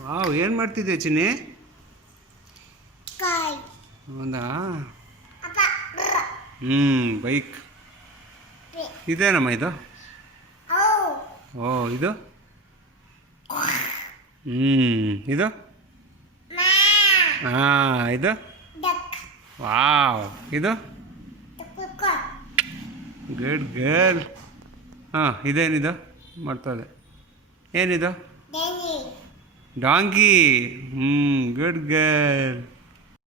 Wow, ಏನು ಮಾಡ್ತಿದ್ದೆ ಚಿನ್ನಿ? ಕಾಯ್ ಹೌದಾ? ಅಪ್ಪ ಬೈಕ್ ಇದೇನಮ್ಮ ಇದು? ಓ ಓ, ಇದು ಇದು ಮಾ ಇದು ಡಕ್ ವಾವ್, ಇದು ಟುಕುಕ ಗುಡ್ ಗರ್ಲ್. ಇದೇನಿದು ಮಾಡ್ತದೆ? ಏನಿದು? ಡೆನಿ ಡಾಂಕಿ. Good girl.